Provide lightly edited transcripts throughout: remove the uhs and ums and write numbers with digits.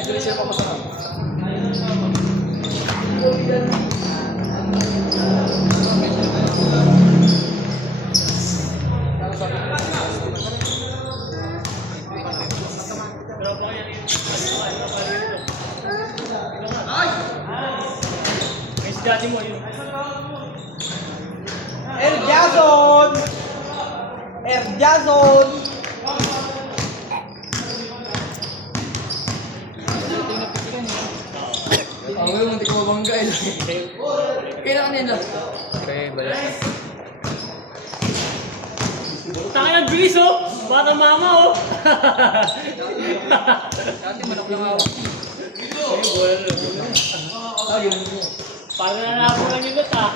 Hindi siya papasok. Dati mo yun. Erjason! Erjason! Ako yung hindi ko mabangga eh. Kailangan nila. Okay, balik. Tangin ang bilis oh! Bata mama oh! Dati manok lang ako. Ayun. Parang nanapong lang yung got ah.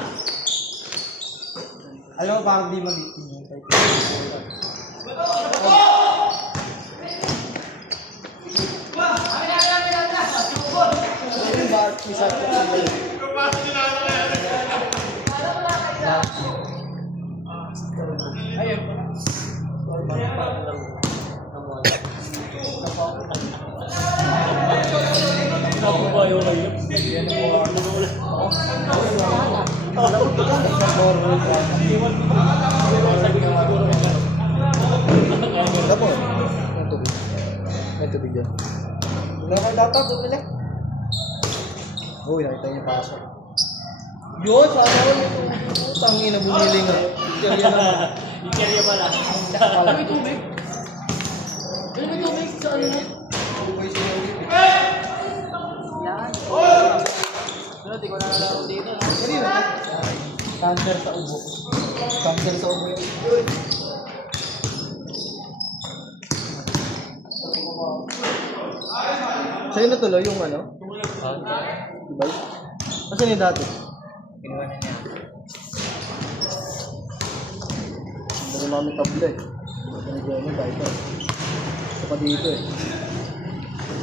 Alam mo, parang di mag-itin yung type. Ako ba yung kayo? Dapo. May tubig. May tubig dyan. Wala ka data, doon nila. Uy, nakita niyo pasok. Yun, sana ko yung tangin na bumili nga. Kaya na. Ikerya pala. May tubig. May tubig sa ano mo? Ano, di ko na nalaro dito. Kanina. Cancer sa ubo. Cancer sa ubo yun. Sa'yo na tuloy yung ano? Diba? Kasi ni dati? Kinuha na niya. Meron namin tabla eh. Ganyan niya tayo ito. Ito pa dito eh.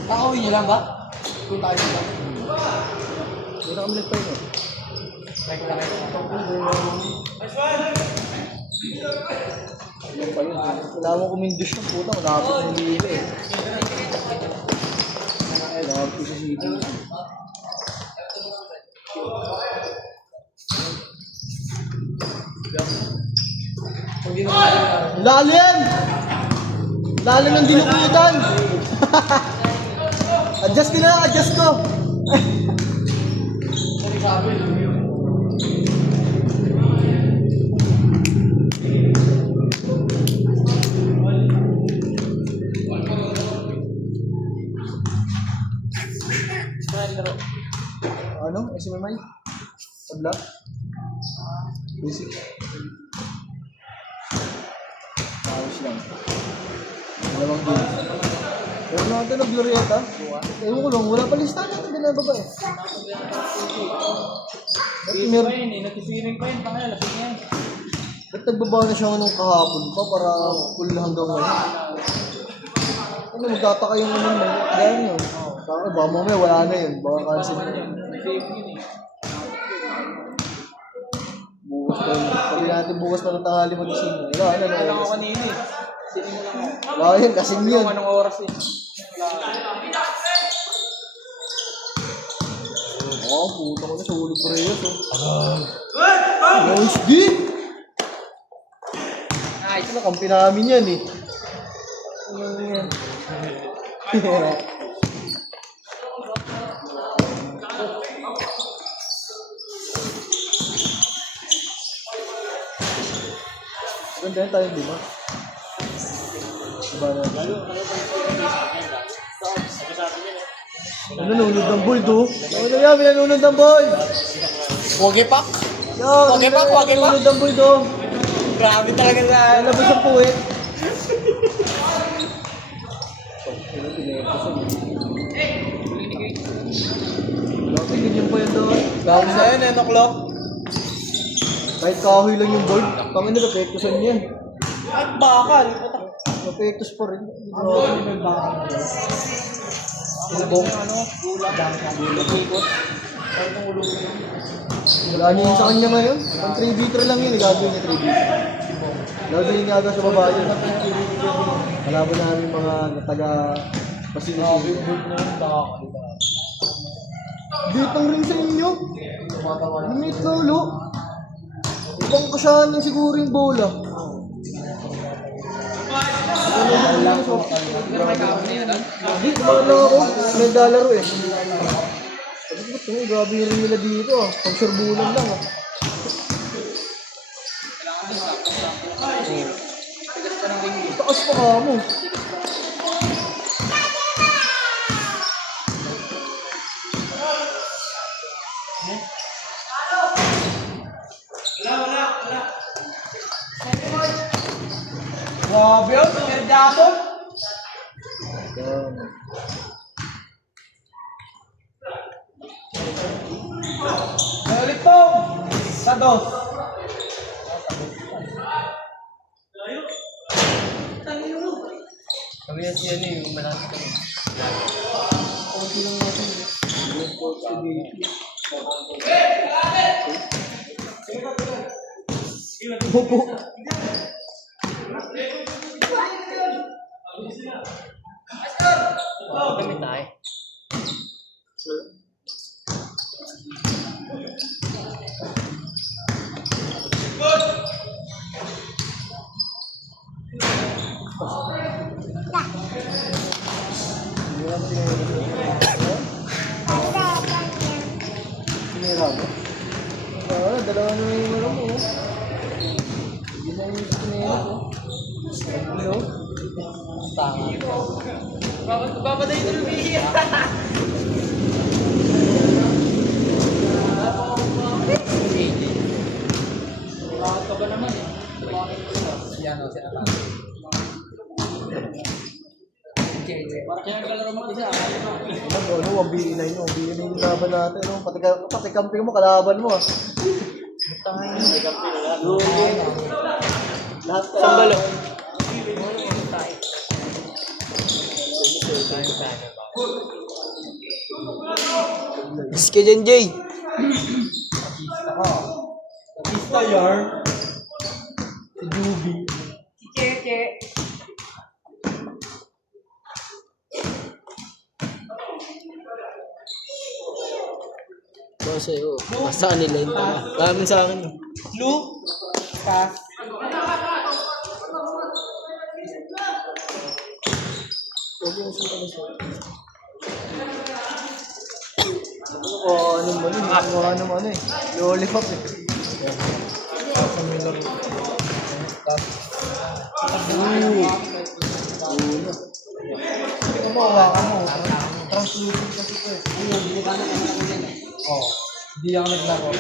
Kakawin niyo lang ba? Kung tayo lang. Hindi na kami nagpain eh. Ilan pa yun? Wala mo kumindus yung puta. Malapit ng lilo eh. Malapit ko sa CD. Lalim! Lalim ng dinukutan! Adjust ko na, adjust ko! Ano? SMMI? Tabla? Basic? Ayos lang. Dalawang game. Pero natin na Glorieta. Ewan ko lang, wala pa listahan natin din na baba eh. Busy pa yun eh. Natisiring pa yun. Pangala, lasing yan. Ba't nagbaba na siya nung kahapon pa para full hanggang ngayon? Ano, magtataka yung ano mo. Dahil yun. Baka mamaya wala na yun. Baka cancel na yun. Bukas na yun. Pag natin bukas na ng tanghali mag-ising. Wala, ano na Alam ko oras. kanina eh. Sino mo lang ako. Wala yun, kasing yun. Anong oras eh? Oh, puta ko na sa ulo parehas oh. Nice D! Ah, ito na kampi namin yan eh. Ano yan? Ganda yan tayo, di ba? Diba na? Nanonood ng bold oh. Ano yan, may nanonood ng bold. Wagepak? Yo, Wagepak, wagepak. nanonood ng bold oh. Grabe talaga sa... Lalabas ang puwet. Grabe, ganyan pa yan doon. Gawin na yun eh, o'clock. Kahit kahoy lang yung board, kami na napektusan yan. At bakal. Napektus pa rin. Grabe yung bakal. Ulbong. Wala niya yun sa kanya ngayon. Ang 3v3 lang yun, gagawin niya 3v3. Gagawin niya agad sa babae. Kalaban namin mga taga Pasig. Ditang rin sa inyo. Limit na ulo. Ibang kasyanan siguro yung bola. Hindi, kumain lang ako. May dollar eh. Sabi ko, ito, grabe yung rin nila dito ah. Pag-surbulan lang ah. Taas pa ka mo. Grabe yun, merdason. Ulit po. Sa dos. Kami yan siya yung malapit kami. Opo. Kami tayo. Sinira mo? Dalawa na yung ano mo. Hindi na yung sinira ko. Ano? Babaday ito lumihi. Bakit ka ba naman eh? Yan o, siya na. Parang siya nagkalaro mo isa. Ano, 1v9 no? 1v9 yung laban natin. No? Pati camping mo, kalaban mo ah. Lahat ka. Sambalo. Iske dyan, Jay. Pista yarn. Si Juby. Baka sa'yo. Basta kanila yun. Kami sa akin. Blue. Pass. Ano mo yun? Ano mo ano eh. Lollipop eh. Hindi mo hawakan mo. Translucent kasi ito eh. Oh. Hindi ako naglaro.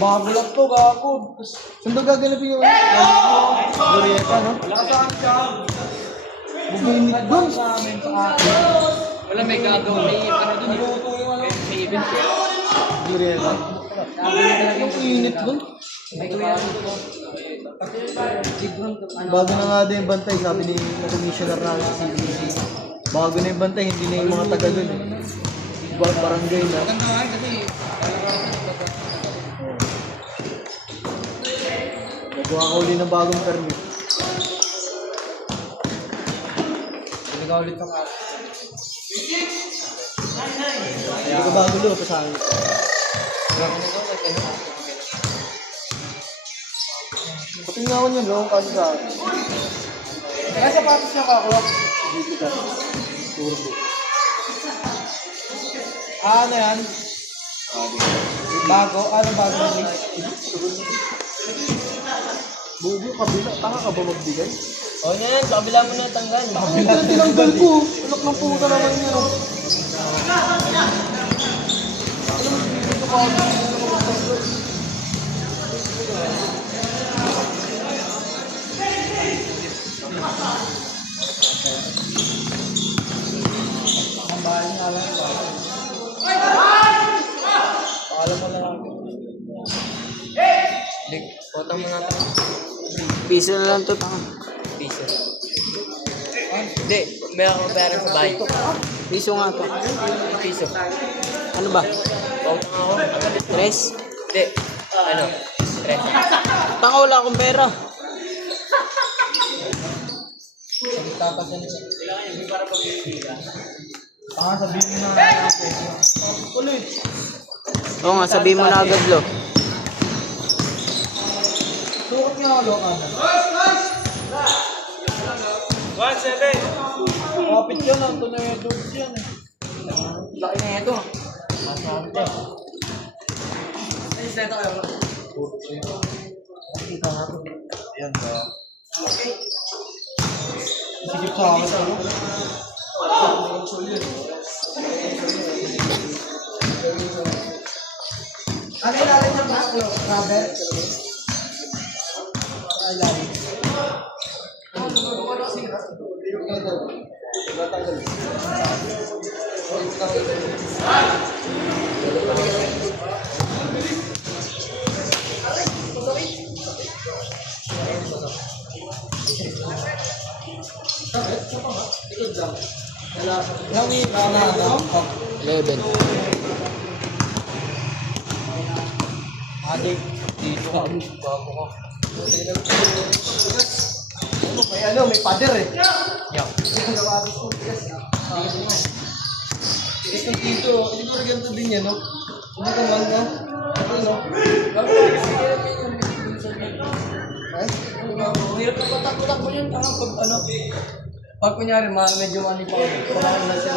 Bago lang to, gago. Saan daw gaganapin yung Glorieta, no? Wala ka saan siya. Bubinit doon. Sa amin, sa akin. Wala may gagawin. May ano dun. Luto yung ano. May event siya. Glorieta. Yung init doon. Bago na nga din yung bantay, sabi ni commissioner namin sa CBC. Bago na yung bantay, hindi na yung mga taga doon. Barangay na. Maganda nga kasi. Nagawa ka uli ng bagong permit. Hindi ka ulit ng akin. Hindi ka bago lo, kasama. Pati nga ako niyan, gawang kasi sa akin. Kaya sapatos niya kakuha. Dito ka. Turbo. Ano yan? Bago? Ano bago release? Bugo, kabila. Tanga ka ba magbigay? O yan, sa kabila mo na tanggal. Kabila tinanggal ko. Ulak ng puta naman yan. Alam mo, dito ka ako. Ang bahay nga lang ito. Paalam mo lang ako. Potang mo natin. Piso na lang to, tanga. Piso. Hindi, may akong pera sa bahay. Piso nga to. Piso. Ano ba? Potang ako. Tres? Hindi. Ano? Tres. Tanga, wala akong pera. Tata siya nito. Sabihin mo na natin. Ulit. Oo nga, sabihin mo na agad, Lo. Sukat nga ako, Lokan. Kapit yan, Antonio Edwards yan eh. Laki na ito. Masante. Ay, seto kayo. Nakita nga ito. Yan ba? Sikip sa akin ito. Ano yung lalim ng baso? Rubber? Ay, lalim. Yung iba na, 11. adik. Dito ka, bago ka. May ano, may pader eh. Yan. Ito dito, siguro ganito din yan, no? Hindi ko man, no? Ito, no? Ay? Hirap na patak-patak mo yun. Parang pag ano. Pag kunyari, medyo mali pa. Parang na siya.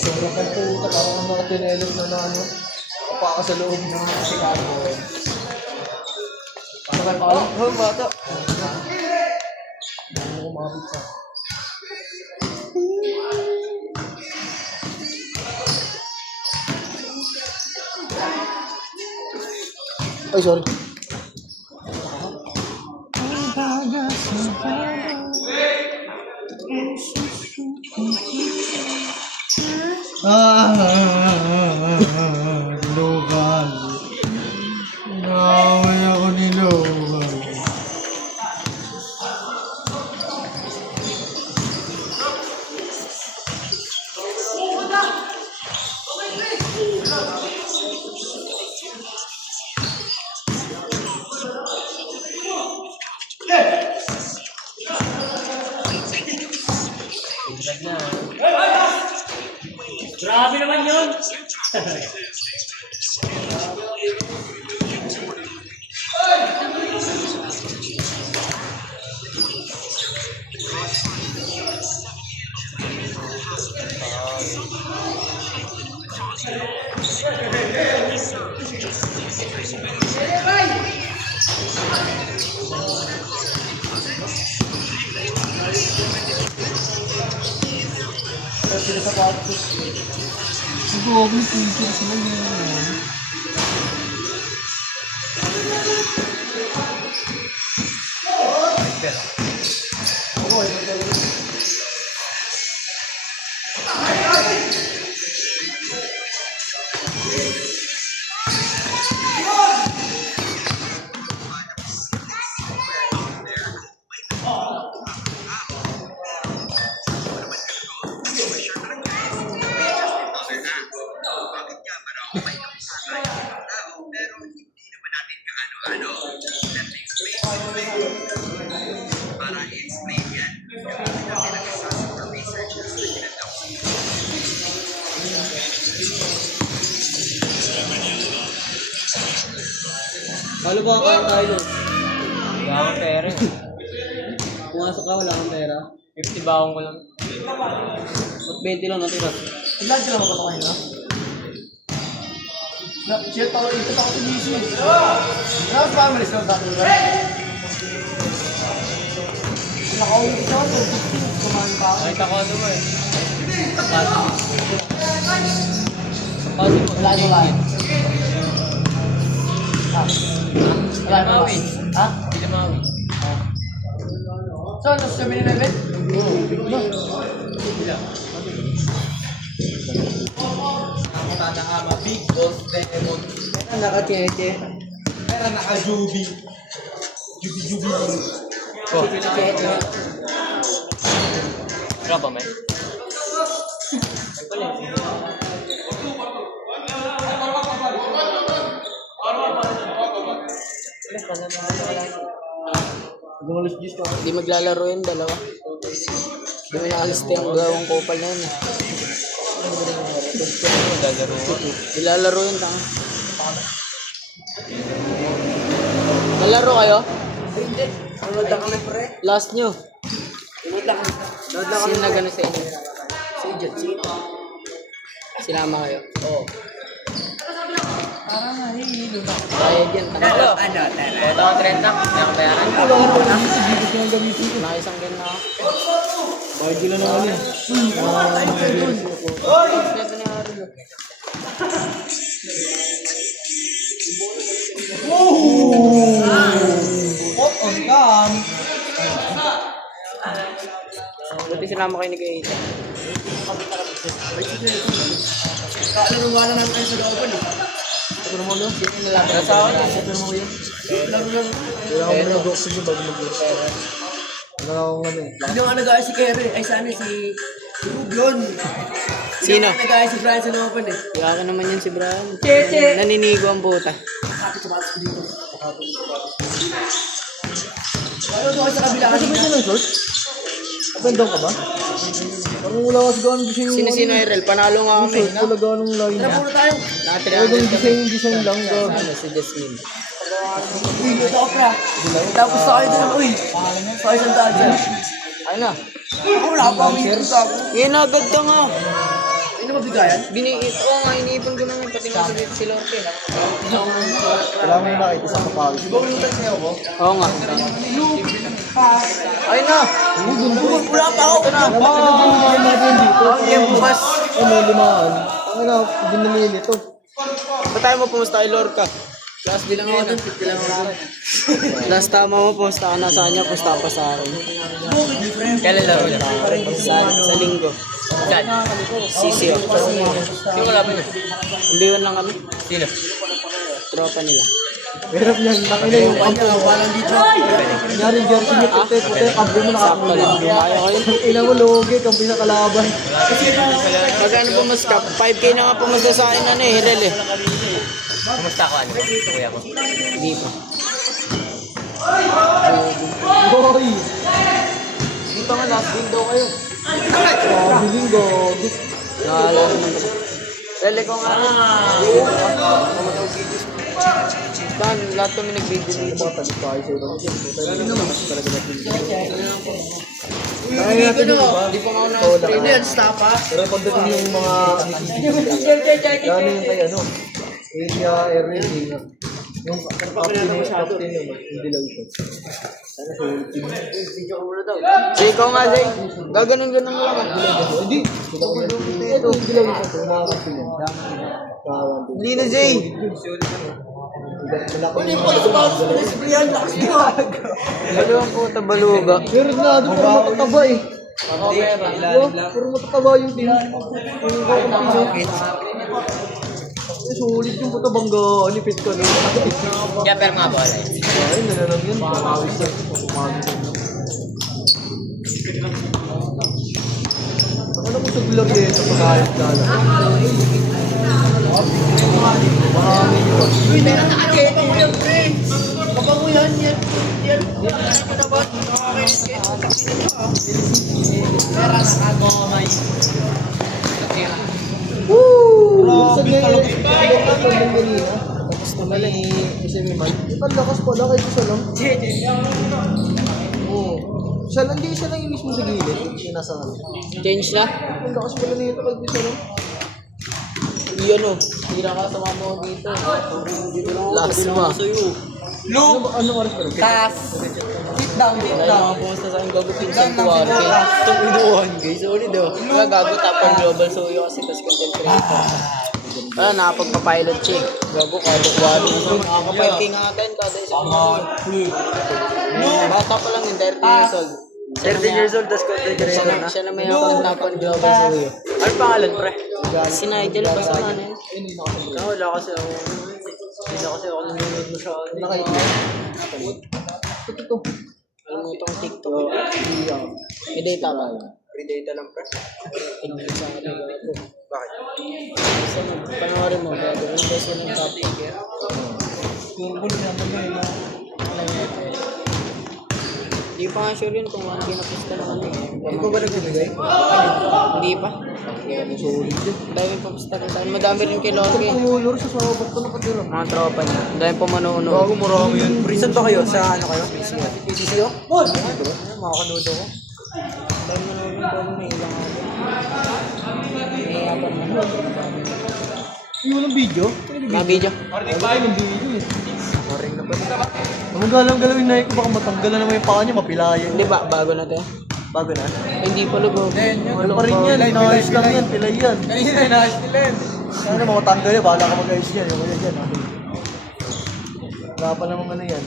Sobrang pagputa, parang ang mga tinelog na ano, kapaka sa loob ng Chicago. Ano kayo pa? Oh, bata. Hindi mo kumapit sa. Ay, sorry. Logan. Naway ako ni Logan. Grabe naman yun. Pero sila sa kwarto. Siguro, may picture sila yun. Ano ba ka tayo? Wala akong pera. Pumasok ka, wala kang pera. 50 baong ko lang. At 20 lang natira. Ilan ka lang ba kayo, no? Siya tao, ito ako sa DC. Ano ang family sa dati ba? Nakauwi ko siya, 15, kumain pa ako. Nakita ko ano mo eh. Wala yung lahat. Wala yung Mawi. Ha? Hindi na mawi. So, ano sa 7-Eleven? Nakakita na ama, big boss, demon. Meron naka-cheche. Meron naka-jubi. Jubi-jubi. Oh. Cheche. Wala ba, man? Gumalos Diyos ka. Hindi maglalaro yun, dalawa. Hindi mo nakaliste ang gawang kupal na yun. Ilalaro yun, tanga. Malaro kayo? Ano na kami pre? Last nyo. Sino na gano'n sa inyo? Si Jet, sino? Sinama kayo? Oo. Parang nahihilo na. Kaya dyan, tanga. Ano? Tara. Ito ang 30, hindi ako bayaran. Wala ka naman ang sige ko yung gamitin ko. Nakisang game na ako. Bakit sila na ulit? Ito na ako rin. Hot on cam. Buti sinama kayo ni Kaita. Kalaro na namin kayo sa looban eh. Ito naman no? Sino yung nalaban sa akin? Ito naman yun. Laro lang. Wala akong nag-oxygen yung bago mag-oxygen. Wala akong ano eh. Hindi nga nag-aaya si Kerry. Ay sana si Rubion. Sino? Nag-aaya si Brian sa looban eh. Kaya ka naman yun si Brian. Cheche! Naninigo ang puta. Kapit sa batas ko dito. Ano doon sa kabila? Kasi ba ito ng short? Up and down ka ba? Parang wala kasi gano'ng design yung... Sino Irel? Panalo nga kami. Short wala gano'ng line. Tara muna tayo. Talagang design lang. Ano, si Jasmine. Uy, ito ako pra. Tapos sa kayo doon. Uy, sa kayo sa daan siya. Ano na? Ako wala pa akong ito sa ako. Yan agad ka nga. Ano mabigayan? Biniit ko nga, iniipon ko naman pati nga sabi si Lorke. Wala mo yung nakita sa kapal. Oo nga. Ay na! Wala pa ako. Wala ka natin dito. Yung bukas. Ano, limaan. Ang ina, binamili ito. Ba't tayo mo pumusta kay Lorca? Last di lang ako doon, fit lang ako doon. Last tama mo, pusta ka na sa kanya, pusta pa sa akin. Kailan laro niya? Sa linggo. Saan? Sisio. Sino wala pa niya? Umbiwan lang kami. Sino? Tropa nila. Hirap niyan. Nakina yung kampo. Parang dito. Kunyari, jersey niya puti. Kampo mo Sakto nakakulong. lang. Kaya ko yun. Ina mo, logi. Kampo sa kalaban. Magkano pumas ka? 5K na nga pumas sa akin ano eh, Hirel eh. Kumusta ako ano? Kuya ko. Hindi pa. Boy! Dito nga last window kayo. Biling go. Naalala naman ko. Lele ko nga. Dan, lahat kami nag-video dito. Mga talit tayo sa ito. Talaga natin. Ay, natin yun ba? Hindi pa nga ako na-spray Hindi yan, stop ha. Pero pagdating yung mga... Gano yung kay ano? Area area. Yung captain naman, hindi lang ito. Sana sulit yun. Say ko nga, Zay. Gaganon-ganon lang. Hindi. Ito, hindi lang ito. Mga captain yan. Kawan. Hindi na, Zay. Malaki yung Ano ang puta baluga? Pero na, doon puro matataba eh. Puro matataba yung team. Yung kapatid. Sulit yung puta bangga. Alipit ka na. Kaya pero mga bola eh. Ay, nalalang yan. Pumawis yan. Pumawis yan. Ano mo sa gulag yan sa pagkayat ka lang? Marami yun. Uy, meron nakakita mo yan, pre. Kapag mo yan, yan. Yan na dapat. Nakakita nyo ha. Pera na kagomay. Woo! Sa niya yung kanina. Tapos naman kasi may mic. Ang lakas pala kahit isa lang. Oo. Siya lang, hindi siya lang yung mismo sa gilid. Yung nasa ano. Change na? Ang lakas pala nito kahit isa lang. Iyon o. Tira ka sa mga mo dito. Last mo. Ano ano oras pa rin? Tas. Sit down, sit Wala yung down. mga pumunta sa aking gago pinsan to 1K. Itong inuwan guys. Solid o. Wala gago tapang global so yung kasi tas content creator. Wala nakapagpa-pilot check. Gago kabuk-walo. Nakaka-5K nga tayo kada isang bata pa lang yun, 13 years old. 13 years old, tas content creator na. Siya na may tapang global so yun. Ano pangalan pre? Si Nigel ba sa ano yun? Wala kasi ako. Hindi na kasi ako nanonood mo sa ano. Nakailan? Ito. Alam mo itong TikTok. May data ba? Free data lang pre. Tingnan sa akin ang gago. Bakit? Basta panoorin mo. Gago. Yung best yun ng top tier. Hindi pa nga sure yun kung ano pinaposta na ano. Ikaw ba nagbibigay? Hindi pa. Solid yun. Ang dami pa posta rin tayo. Madami rin kay Lorke. Ang ulor sa sobat ko nakatira. Mga tropa niya. Ang dami pa manonood. Bago marami yun. Prison ba kayo? Sa ano kayo? PCC oh? Bon! Makakanood ako. Ang dami manonood bago may ilang ako. May apat na. Yung walang video? Mga video. Walang video eh. Maring na pala. Ang galang-galawin na ko, baka matanggal na naman yung paa niya, mapilayan. Hindi ba? Bago na to. Bago na. Hindi pa lugo. Ano pa rin yan, inayos lang yan, pilay yan. Kanina, inayos nila yun. Ano, mga tanggal yan, bahala ka mag-ayos yan. Yung kaya dyan, okay. Wala pa namang ano yan.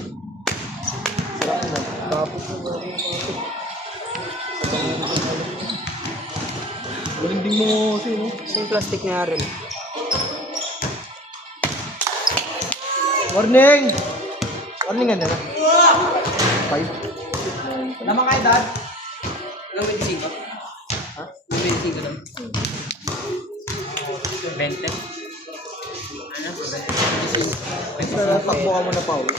Sarap na. Tapos Walinding mo kasi, no? Yung plastic na rin. Warning! Warning ganda na. 5. Naman kayo, Dad? Ilang 25? Ha? Ilang 25 lang? 20? Pero takbo ka muna pa, ulit.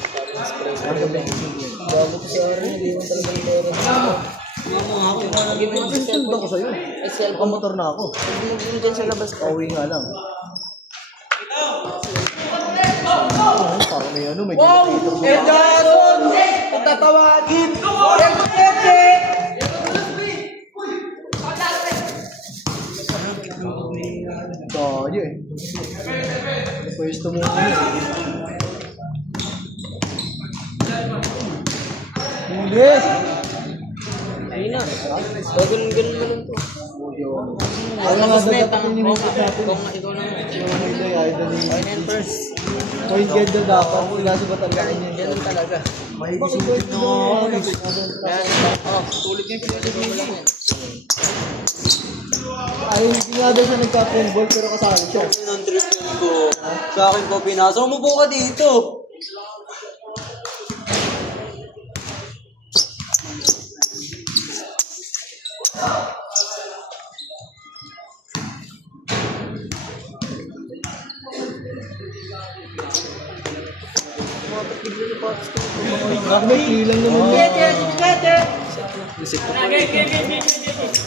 Bago ko sa akin, hindi mo talaga yung pera. Sundo ko sa'yo. Ay, cellphone. Pakamotor na ako. Hindi dyan sa labas ko. Pauwi nga lang. Parang may ano, may Wow! Jason! Kung tatawagin! Tayo eh. Pwesto mo ano eh. Bilis! Ayun na. Ganun mo lang to. Ano nga dadapatin yung hipot natin? Ikaw na. Idol ni Ayun yan first. Point guard na dapat. Kaso ba talaga yun? Ganun talaga. Bakit point na Tulit niya pinag-ibig niya. Ay, hindi nga daw siya nagka-pinball pero kasali siya. Ang trip yun ko. Sa akin po pinasa. Umupo ka dito. Bakit may kilang naman yun? Isip ko po.